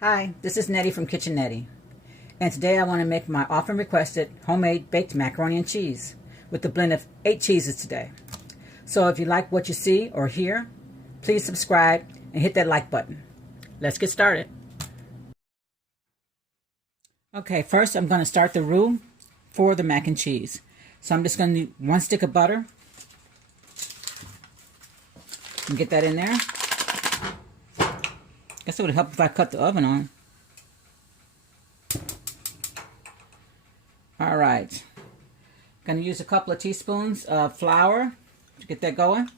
Hi, this is Nettie from Kitchen Nettie, and today I want to make my often requested homemade baked macaroni and cheese with a blend of 8 cheeses today. So if you like what you see or hear, please subscribe and hit that like button. Let's get started. Okay, first I'm going to start the roux for the mac and cheese. So I'm just going to need 1 stick of butter and get that in there. Guess it would help if I cut the oven on. All right. Going to use a couple of teaspoons of flour to get that going.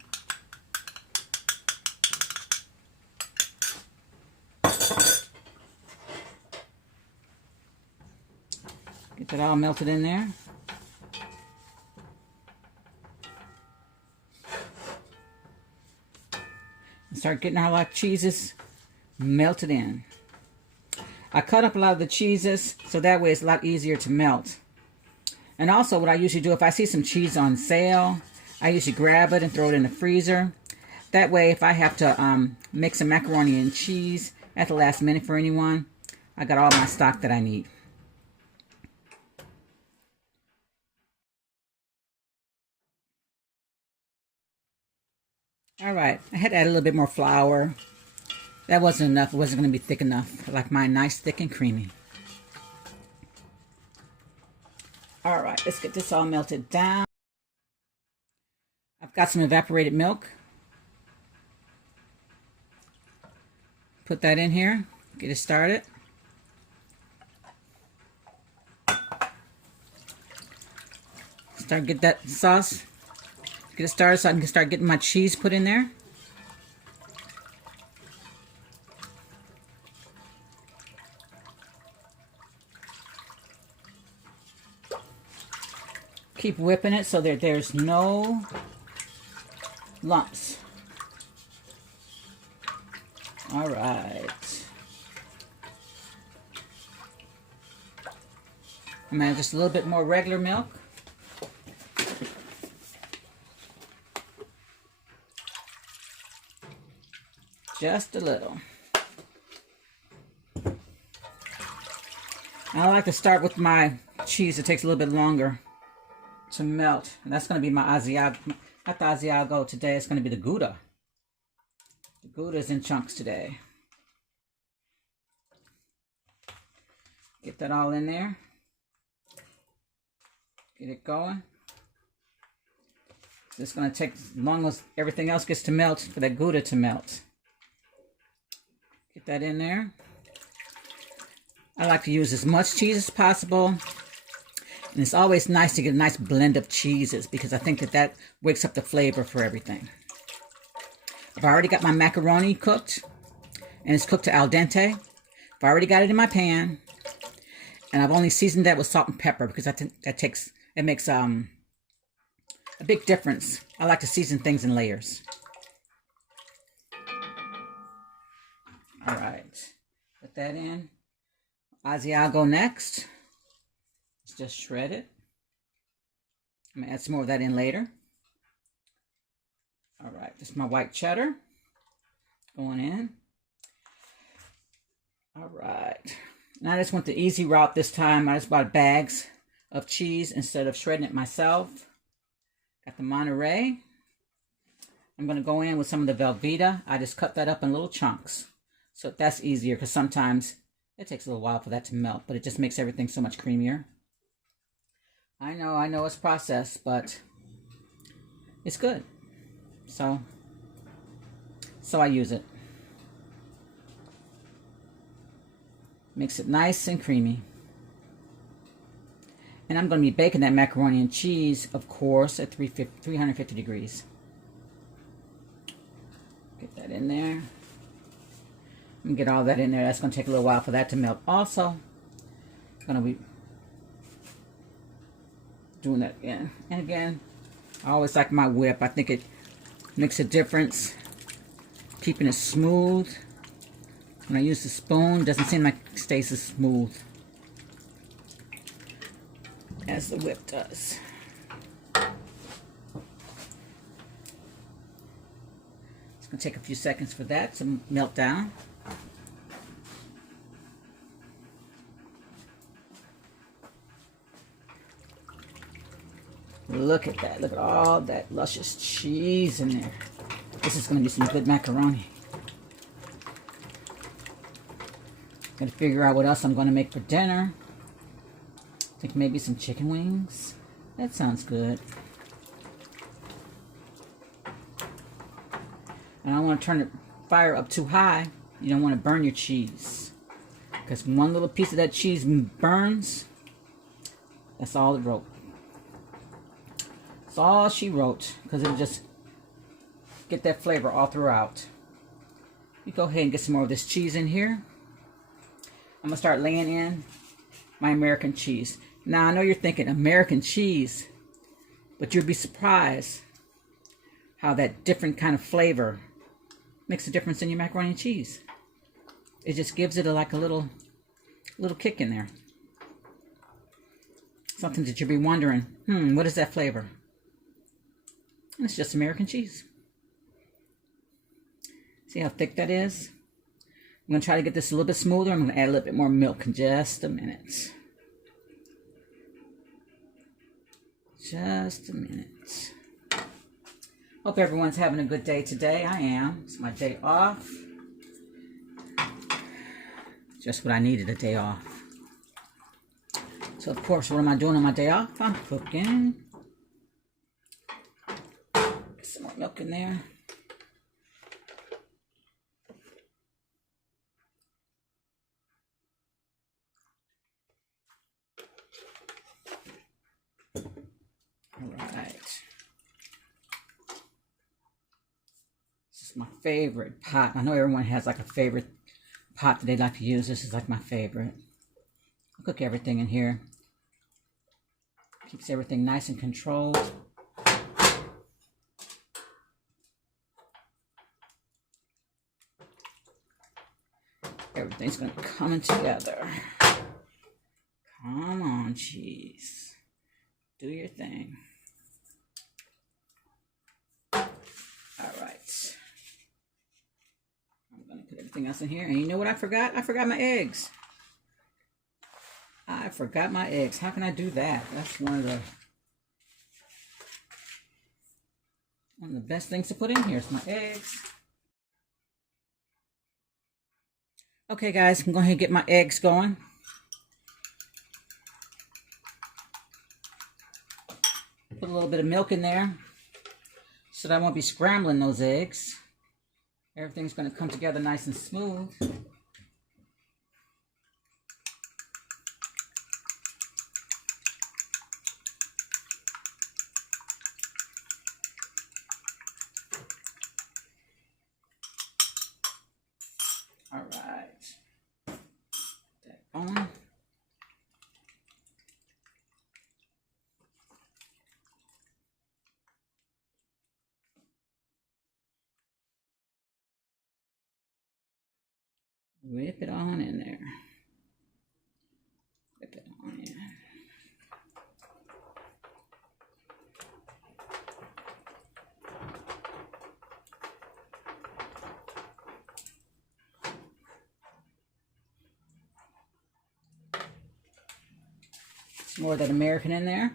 Get that all melted in there. And start getting our cheeses melted in. I cut up a lot of the cheeses so that way it's a lot easier to melt. And also what I usually do, if I see some cheese on sale, I usually grab it and throw it in the freezer. That way if I have to make some macaroni and cheese at the last minute for anyone, I got all my stock that I need. All right, I had to add a little bit more flour. That wasn't enough. It wasn't going to be thick enough. I like mine nice, thick, and creamy. All right, let's get this all melted down. I've got some evaporated milk. Put that in here. Get it started. Get that sauce. Get it started so I can start getting my cheese put in there. Keep whipping it so that there's no lumps. All right. I'm gonna add just a little bit more regular milk. Just a little. I like to start with my cheese. It takes a little bit longer to melt. And that's going to be my Asiago. Not the Asiago today. It's going to be the Gouda. The Gouda is in chunks today. Get that all in there. Get it going. So it's going to take as long as everything else gets to melt for that Gouda to melt. Get that in there. I like to use as much cheese as possible. And it's always nice to get a nice blend of cheeses because I think that wakes up the flavor for everything. I've already got my macaroni cooked. And it's cooked to al dente. I've already got it in my pan. And I've only seasoned that with salt and pepper because I think it makes a big difference. I like to season things in layers. All right, put that in. Asiago next. Let's just shred it. I'm gonna add some more of that in later. All right, this is my white cheddar going in. All right, now I just went the easy route this time. I just bought bags of cheese instead of shredding it myself. Got the Monterey. I'm gonna go in with some of the Velveeta. I just cut that up in little chunks. So that's easier because sometimes it takes a little while for that to melt, but it just makes everything so much creamier. I know it's processed, but it's good. So I use it. Makes it nice and creamy. And I'm going to be baking that macaroni and cheese, of course, at 350 degrees. Get that in there. And get all that in there. That's going to take a little while for that to melt. Also, I'm going to be doing that again and again. I always like my whip. I think it makes a difference. Keeping it smooth. When I use the spoon, it doesn't seem like it stays as smooth as the whip does. It's going to take a few seconds for that to melt down. Look at that. Look at all that luscious cheese in there. This is going to be some good macaroni. Gotta figure out what else I'm going to make for dinner. I think maybe some chicken wings. That sounds good. And I don't want to turn the fire up too high. You don't want to burn your cheese. Because one little piece of that cheese burns, that's all it wrote. That's all she wrote. Because it'll just get that flavor all throughout. You go ahead and get some more of this cheese in here. I'm going to start laying in my American cheese. Now, I know you're thinking American cheese, but you'll be surprised how that different kind of flavor makes a difference in your macaroni and cheese. It just gives it like a little kick in there. Something that you'll be wondering, what is that flavor? It's just American cheese. See how thick that is? I'm going to try to get this a little bit smoother. I'm going to add a little bit more milk in just a minute. Just a minute. Hope everyone's having a good day today. I am. It's my day off. Just what I needed, a day off. So, of course, what am I doing on my day off? I'm cooking. Get some more milk in there. My favorite pot. I know everyone has like a favorite pot that they like to use. This is like my favorite. I cook everything in here. Keeps everything nice and controlled. Everything's going to come together. Come on, cheese. Do your thing. All right. I'm going to put everything else in here. And you know what I forgot? I forgot my eggs. I forgot my eggs. How can I do that? That's one of the best things to put in here is my eggs. Okay, guys, I'm going to go ahead and get my eggs going. Put a little bit of milk in there so that I won't be scrambling those eggs. Everything's going to come together nice and smooth. All right. Put that on. Whip it on in there. Whip it on in. Some more of that American in there.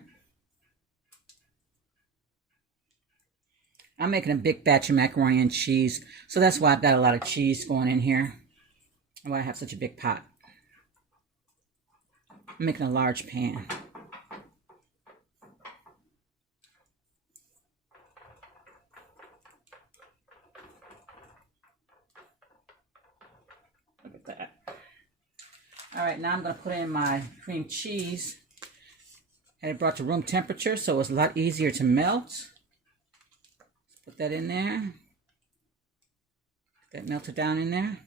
I'm making a big batch of macaroni and cheese, so that's why I've got a lot of cheese going in here. Why I have such a big pot. I'm making a large pan. Look at that. All right, now I'm going to put in my cream cheese. And it brought to room temperature, so it's a lot easier to melt. Put that in there. Get that melted down in there.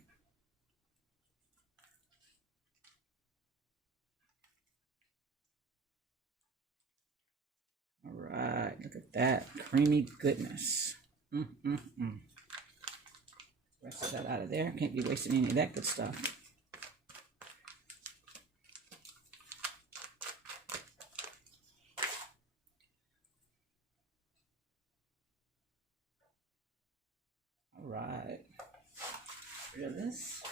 All right, look at that creamy goodness. Rest that out of there. Can't be wasting any of that good stuff. All right. Get rid of this.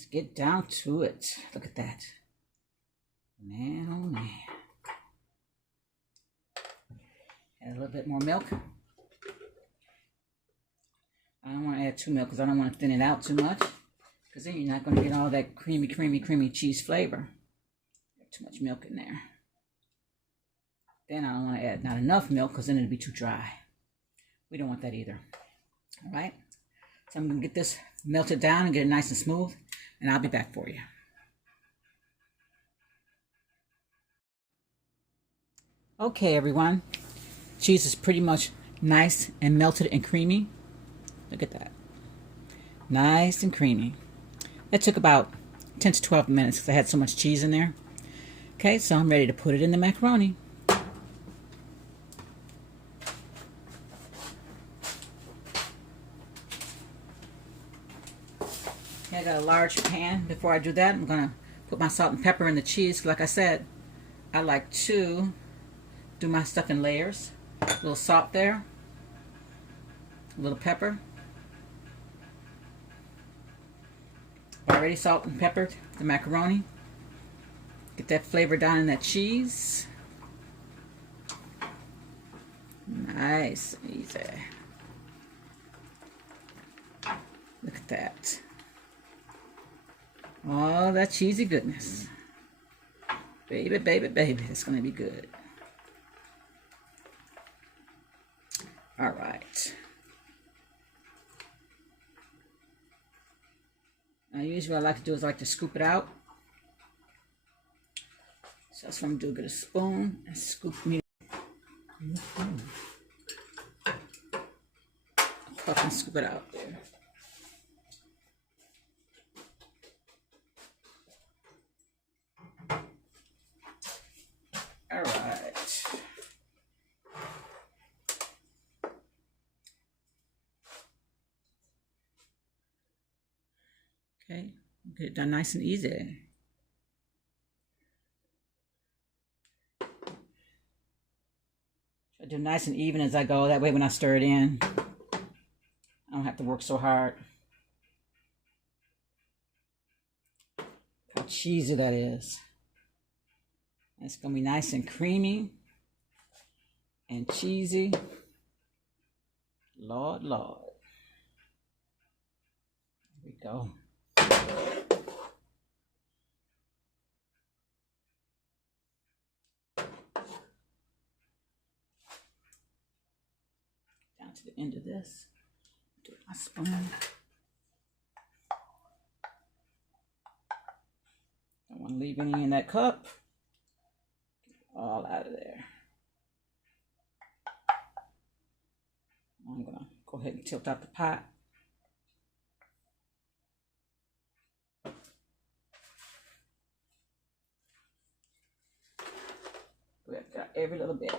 Let's get down to it. Look at that. Man, oh man. Add a little bit more milk. I don't want to add too much because I don't want to thin it out too much. Because then you're not going to get all that creamy cheese flavor. Too much milk in there. Then I don't want to add not enough milk because then it'll be too dry. We don't want that either. All right. So I'm going to get this melted down and get it nice and smooth. And I'll be back for you. Okay, everyone. Cheese is pretty much nice and melted and creamy. Look at that. Nice and creamy. It took about 10 to 12 minutes because I had so much cheese in there. Okay, so I'm ready to put it in the macaroni. Okay, I got a large pan. Before I do that, I'm going to put my salt and pepper in the cheese. Like I said, I like to do my stuff in layers. A little salt there. A little pepper. Already salt and peppered the macaroni. Get that flavor down in that cheese. Nice and easy. Look at that. All that cheesy goodness. Baby, baby, baby. It's going to be good. All right. Now, usually what I like to do is I like to scoop it out. So that's what I'm going to do. Get a spoon and scoop me. Cup and scoop it out there. All right. Okay, get it done nice and easy. I do nice and even as I go. That way when I stir it in, I don't have to work so hard. How cheesy that is. It's going to be nice and creamy and cheesy. Lord, Lord. Here we go. Down to the end of this. Do my spoon. Don't want to leave any in that cup. All out of there. I'm going to go ahead and tilt out the pot. We've got every little bit.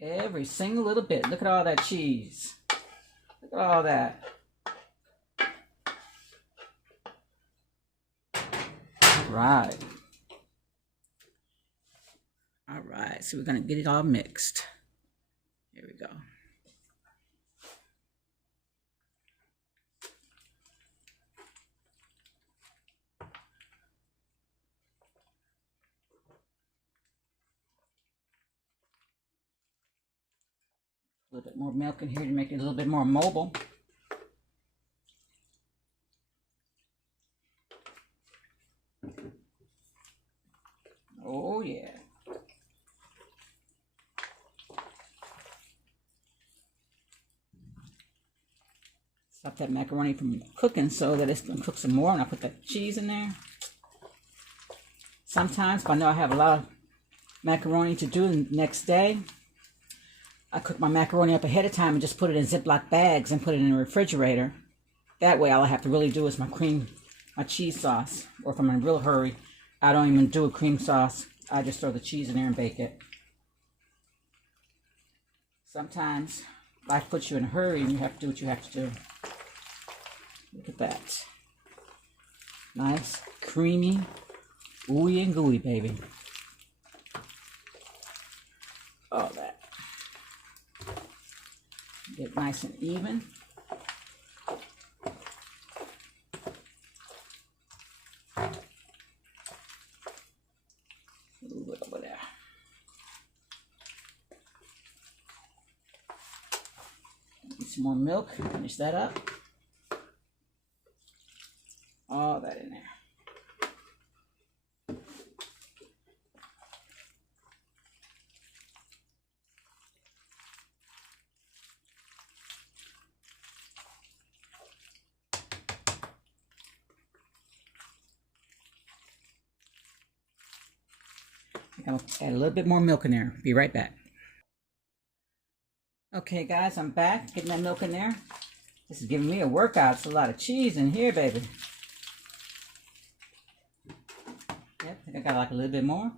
Every single little bit. Look at all that cheese. Look at all that. Right. All right. So we're going to get it all mixed. Here we go. A little bit more milk in here to make it a little bit more mobile. Oh yeah. Stop that macaroni from cooking so that it's going to cook some more, and I put that cheese in there. Sometimes if I know I have a lot of macaroni to do the next day, I cook my macaroni up ahead of time and just put it in Ziploc bags and put it in the refrigerator. That way all I have to really do is my cheese sauce. Or if I'm in a real hurry, I don't even do a cream sauce. I just throw the cheese in there and bake it. Sometimes life puts you in a hurry and you have to do what you have to do. Look at that. Nice, creamy, ooey and gooey, baby. all that. Get nice and even. Move it over there. Need some more milk. Finish that up. All that in there. I'm gonna add a little bit more milk in there. Be right back. Okay, guys, I'm back. Getting that milk in there. This is giving me a workout. It's a lot of cheese in here, baby. Yep, I think I got like a little bit more.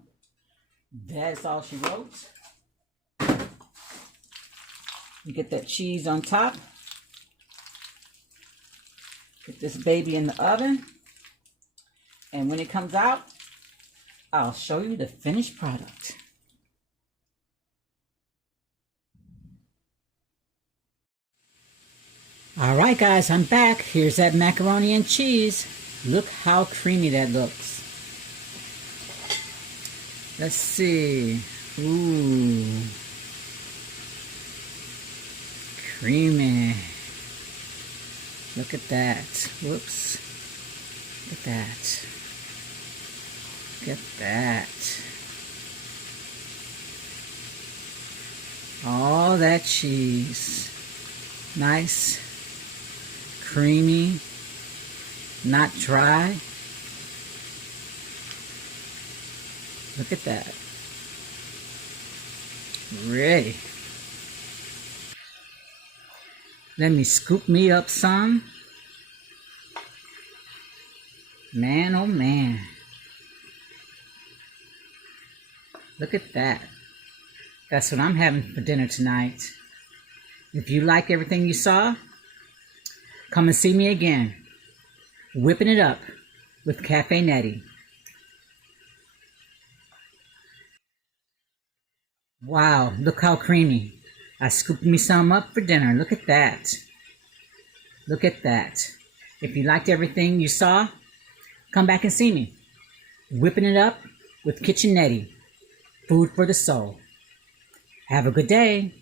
That's all she wrote. You get that cheese on top. Get this baby in the oven. And when it comes out, I'll show you the finished product. All right, guys, I'm back. Here's that macaroni and cheese. Look how creamy that looks. Let's see. Ooh. Creamy. Look at that. Whoops. Look at that. Look at that. All that cheese. Nice. Creamy. Not dry. Look at that. Ready. Let me scoop me up some. Man, oh man. Look at that. That's what I'm having for dinner tonight. If you like everything you saw, come and see me again. Whipping it up with Cafe Nettie. Wow, look how creamy. I scooped me some up for dinner. Look at that. Look at that. If you liked everything you saw, come back and see me. Whipping it up with Kitchen Nettie. Food for the soul. Have a good day.